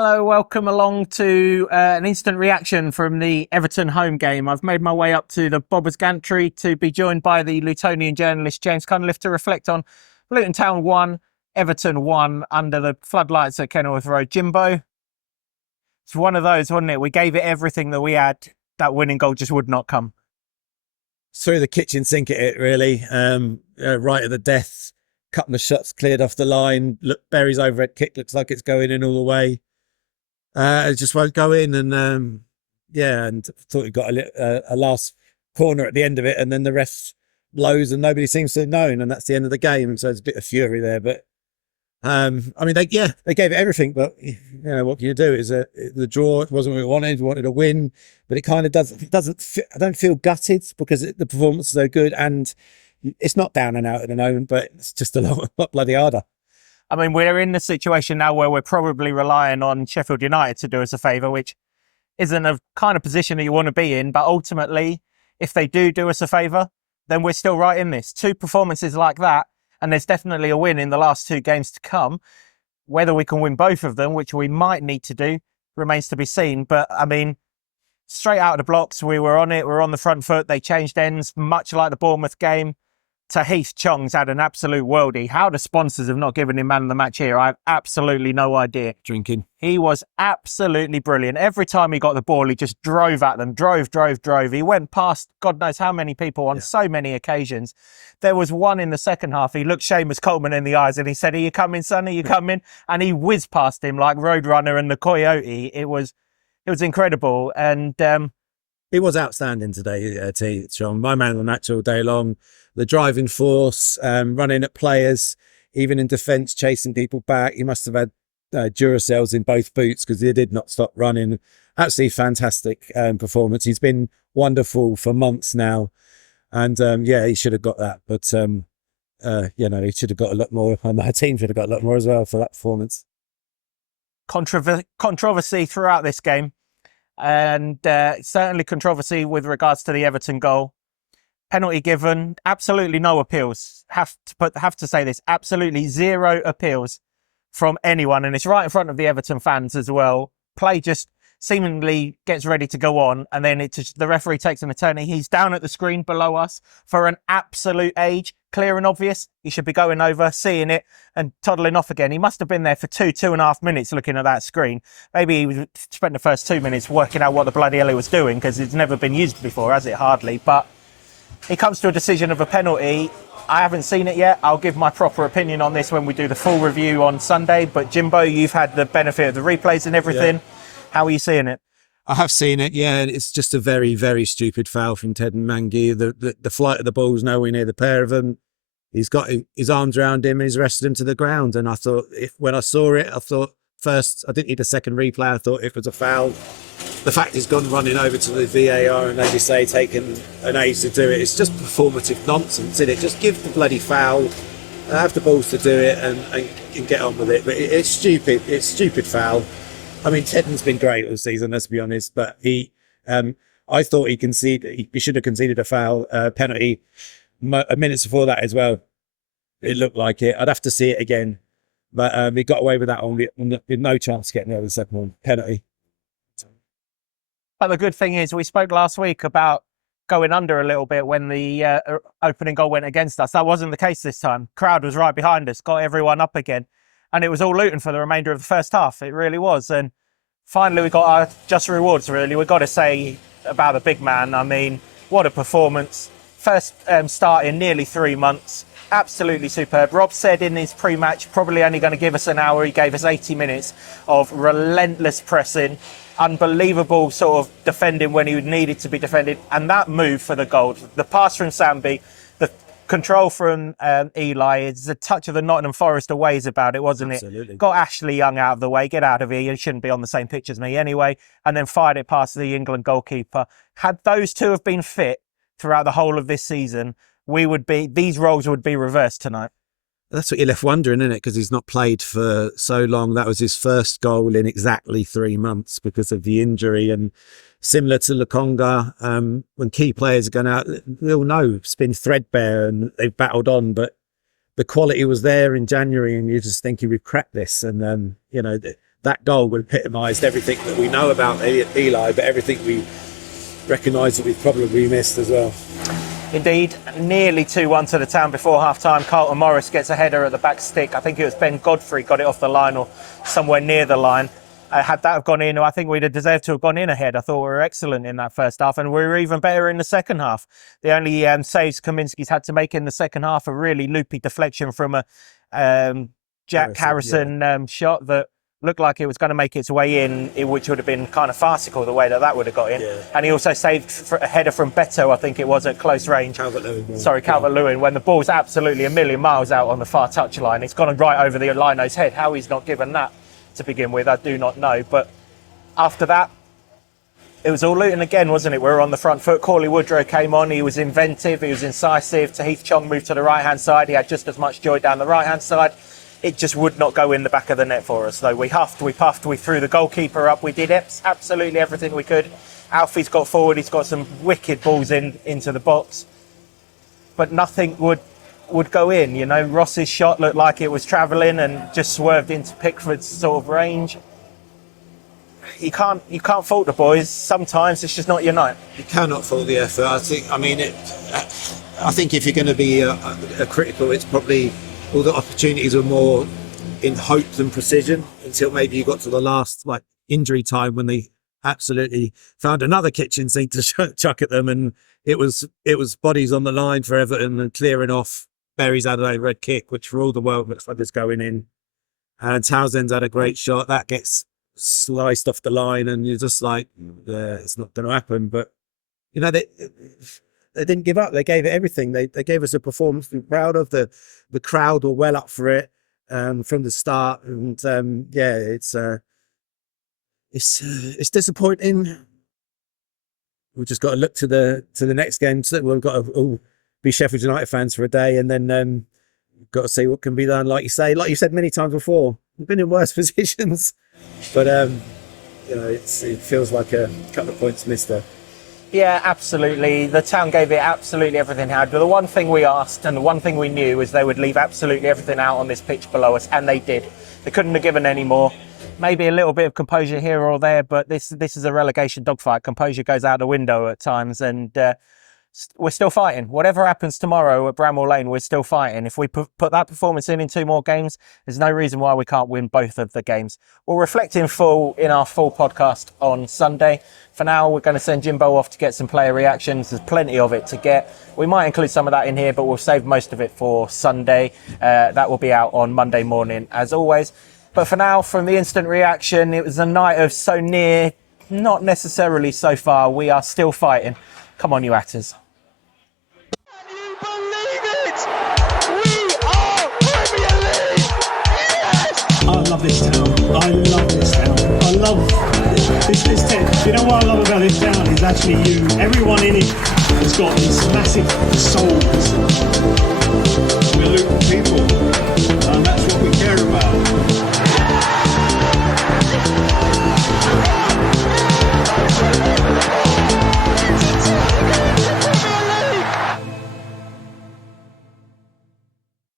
Hello, welcome along to an instant reaction from the Everton home game. I've made my way up to the Bobbers Gantry to be joined by the Lutonian journalist James Cunliffe to reflect on Luton Town 1, Everton 1 under the floodlights at Kenilworth Road. Jimbo, it's one of those, wasn't it? We gave it everything that we had. That winning goal just would not come. Threw the kitchen sink at it, really. Right at the death. Couple of shots cleared off the line. Look, Berry's overhead kick looks like it's going in all the way. It just won't go in, and and thought he got a last corner at the end of it, and then the ref blows, and nobody seems to have known, and that's the end of the game. So there's a bit of fury there, but I mean, they gave it everything, but what can you do? The draw wasn't what we wanted. We wanted a win, but it kind of doesn't. I don't feel gutted because the performance is so good, and it's not down and out at the moment, but it's just a lot bloody harder. I mean, we're in the situation now where we're probably relying on Sheffield United to do us a favour, which isn't a kind of position that you want to be in. But ultimately, if they do us a favour, then we're still right in this. Two performances like that, and there's definitely a win in the last two games to come. Whether we can win both of them, which we might need to do, remains to be seen. But, I mean, straight out of the blocks, we were on it. We were on the front foot. They changed ends, much like the Bournemouth game. Tahith Chong's had an absolute worldie. How the sponsors have not given him man of the match here, I have absolutely no idea. Drinking. He was absolutely brilliant. Every time he got the ball, he just drove at them, drove. He went past God knows how many people on so many occasions. There was one in the second half. He looked Seamus Coleman in the eyes and he said, "Are you coming, son? Are you coming?" And he whizzed past him like Roadrunner and the Coyote. It was incredible. And he was outstanding today, Chong. My man of the match all day long. The driving force, running at players, even in defence, chasing people back. He must have had Duracells in both boots because he did not stop running. Absolutely fantastic performance. He's been wonderful for months now. And he should have got that. But, he should have got a lot more. And our team should have got a lot more as well for that performance. Controversy throughout this game. And certainly controversy with regards to the Everton goal. Penalty given, absolutely no appeals. Have to say this, absolutely zero appeals from anyone, and it's right in front of the Everton fans as well. Play just seemingly gets ready to go on, and then the referee takes an eternity. He's down at the screen below us for an absolute age, clear and obvious. He should be going over, seeing it, and toddling off again. He must have been there for 2.5 minutes looking at that screen. Maybe he spent the first 2 minutes working out what the bloody hell he was doing, because it's never been used before, has it? Hardly, but he comes to a decision of a penalty. I haven't seen it yet. I'll give my proper opinion on this when we do the full review on Sunday. But Jimbo, you've had the benefit of the replays and everything. Yeah. How are you seeing it? I have seen it, yeah. It's just a very, very stupid foul from Ted and Mangi. The flight of the ball's nowhere near the pair of them. He's got his arms around him and he's arrested him to the ground. And I thought, when I saw it, I thought first, I didn't need a second replay. I thought it was a foul. The fact he's gone running over to the VAR and, as you say, taken an age to do it, it's just performative nonsense, isn't it? Just give the bloody foul, have the balls to do it and get on with it. But it's stupid. It's stupid foul. I mean, Tedden's been great all season, let's be honest, but I thought he should have conceded a foul penalty minutes before that as well. It looked like it. I'd have to see it again. But he got away with that one with no chance of getting the other second one. Penalty. But the good thing is, we spoke last week about going under a little bit when the opening goal went against us. That wasn't the case this time. Crowd was right behind us, got everyone up again. And it was all Luton for the remainder of the first half. It really was. And finally, we got our just rewards, really. We've got to say about the big man. I mean, what a performance. First start in nearly 3 months. Absolutely superb. Rob said in his pre-match, probably only going to give us an hour. He gave us 80 minutes of relentless pressing, unbelievable sort of defending when he needed to be defended. And that move for the goal, the pass from Sambi, the control from Eli, it's a touch of the Nottingham Forest aways about it, wasn't Absolutely. it? Got Ashley Young out of the way, get out of here, you shouldn't be on the same pitch as me anyway, and then fired it past the England goalkeeper. Had those two have been fit throughout the whole of this season, these roles would be reversed tonight. That's what you're left wondering, isn't it? Because he's not played for so long. That was his first goal in exactly 3 months because of the injury. And similar to Lukonga, when key players are going out, we all know it's been threadbare and they've battled on, but the quality was there in January and you just think he would crack this. And, that goal would have epitomised everything that we know about Eli, but everything we recognise that we've probably missed as well. Indeed, nearly 2-1 to the Town before half-time. Carlton Morris gets a header at the back stick. I think it was Ben Godfrey got it off the line or somewhere near the line. Had that have gone in, I think we'd have deserved to have gone in ahead. I thought we were excellent in that first half, and we were even better in the second half. The only saves Kaminski's had to make in the second half, a really loopy deflection from a Jack Harrison shot that looked like it was going to make its way in, which would have been kind of farcical the way that would have got in. Yeah. And he also saved a header from Beto, I think it was, at close range. Calvert-Lewin, when the ball's absolutely a million miles out on the far touchline. It's gone right over the lino's head. How he's not given that to begin with, I do not know. But after that, it was all Luton again, wasn't it? We were on the front foot. Corley Woodrow came on. He was inventive. He was incisive. Tahith Chong moved to the right-hand side. He had just as much joy down the right-hand side. It just would not go in the back of the net for us, though. We huffed, we puffed, we threw the goalkeeper up. We did absolutely everything we could. Alfie's got forward. He's got some wicked balls into the box. But nothing would go in, you know. Ross's shot looked like it was travelling and just swerved into Pickford's sort of range. You can't fault the boys. Sometimes it's just not your night. You cannot fault the effort. I think if you're going to be a critical, it's probably all the opportunities were more in hope than precision, until maybe you got to the last injury time when they absolutely found another kitchen sink to chuck at them, and it was bodies on the line for Everton and clearing off. Berry's had a red kick, which for all the world looks like it's going in. And Townsend's had a great shot. That gets sliced off the line, and you're just like, it's not going to happen. But, you know, they didn't give up. They gave it everything. They gave us a performance we're proud of. The crowd were well up for it from the start. And, it's disappointing. We've just got to look to the next game. So we've got to be Sheffield United fans for a day, and then got to see what can be done. Like you said many times before, we've been in worse positions, but it feels like a couple of points missed there. Yeah, absolutely. The Town gave it absolutely everything it had. But the one thing we asked and the one thing we knew was they would leave absolutely everything out on this pitch below us, and they did. They couldn't have given any more. Maybe a little bit of composure here or there, but this is a relegation dogfight. Composure goes out the window at times, and we're still fighting. Whatever happens tomorrow at Bramall Lane, we're still fighting. If we put that performance in 2 more games, there's no reason why we can't win both of the games. We'll reflect in full in our full podcast on Sunday. For now, we're going to send Jimbo off to get some player reactions. There's plenty of it to get. We might include some of that in here, but we'll save most of it for Sunday. That will be out on Monday morning, as always. But for now, from the instant reaction, it was a night of so near, not necessarily so far. We are still fighting. Come on, you Atters. Can you believe it? We are Premier League! Yes! I love this town. I love this town. I love this town. You know what I love about this town is actually you. Everyone in it has got these massive souls. We're Luton people.